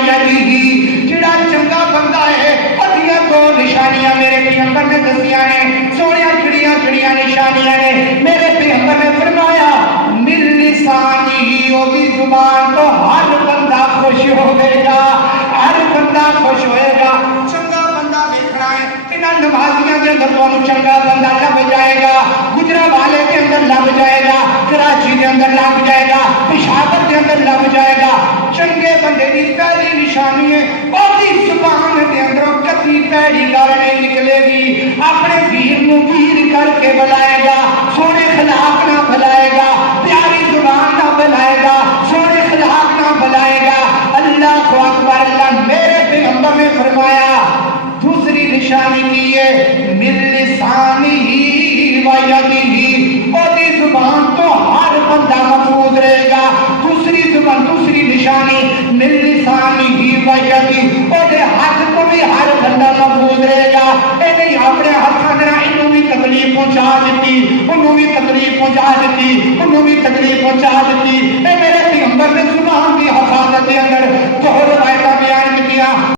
وَيَدِهِ جڑا چنگا بندہ ہے اُدیاں دو نشانیاں میرے پیغمبر نے دسیاں نے سونیاں جڑیاں نشانیاں نے میرے پیغمبر نے فرمایا من لسانی اودی زبان تو ہر بندہ خوش ہوئے گا ہر بندہ خوش ہوئے گا چنگا بندہ دیکھنا ہے انہاں نمازیاں کے اندر تو چنگا بندہ لب جائے گا گجرا والے کے اندر لب جائے گا کراچی کے اندر لب جائے گا پشاور کے اندر لب جائے گا چنگے بندے کی پہلی نشانی ہے اودی زبان کے اندروں کتی پیڑی گل نہیں نکلے گی اپنے ویر نو ویر کر کے بلائے گا سونے خلاق نہ بلائے گا پیاری زبان نہ بلائے گا سونے خلاق نہ بلائے گا اللہ کو اکبر اللہ میرے پیغمبر نے فرمایا دوسری نشانی کی ہے من لسانہ وَيَدِهِ اودی زبان تو ہر بندہ محفوظ رہے گا دوسری زبان دوسری نشانی من لسانہ وَيَدِهِ اودے ہاتھ کو بھی ہر بندہ محفوظ رہے گا اے نہیں اپنے ہاتھاں دے نال انہوں بھی تکلیف پہنچا دیتی انہوں بھی تکلیف پہنچا دیتی انہوں بھی تکلیف پہنچا دیتی اے